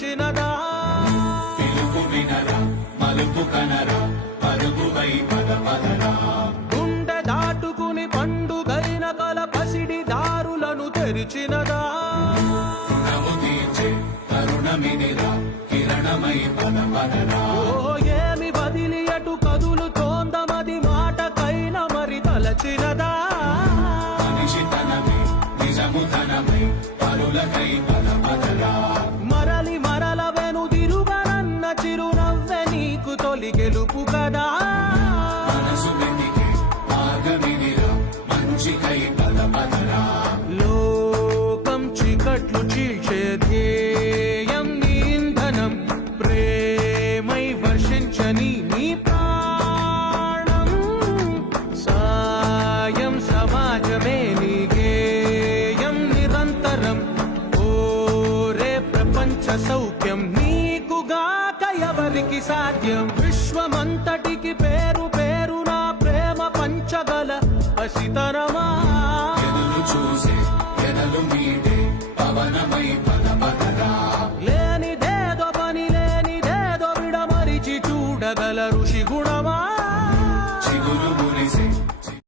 పిలిచినదా పిలుపు వినరా మలుపు కనరా పరుగువై పద పదరా గుండె దాటుకుని పండుగైన కల పసిడి దారులను తెరిచినదా రుణము తీర్చే కరుణమినిరా కిరణమై పద పదరా ఓ ఏమి బదిలి అటు కదులుతోందమది మాటకైన మరి తలచినదా మనిషి తనమే నిజము తనమై పరులకై పద పదరా మరలి మరల వెనుదిరుగనన్న చిరునవ్వె నీకు తొలి గెలుపు కదా మనసు వెతికే మార్గమినిరా మంచికై పద పదరా లోకం చీకట్లు చీల్చే ధ్యేయం నీ ఇంధనం ప్రేమై వర్షించని నీ ప్రాణం సాయం సమాజమే నీ గేయం నిరంతరం ఓరే ప్రపంచ సౌఖ్యం నీకుగాక ఎవరికి సాధ్యం విశ్వమంతటికి పేరు పేరు నా ప్రేమ పంచగల పసితరమా ఎదురు చూసే ఎదలు మీదే పవనమై పద పదరా లేనిదేదో పని లేనిదేదో విడమరిచి చూడగలరు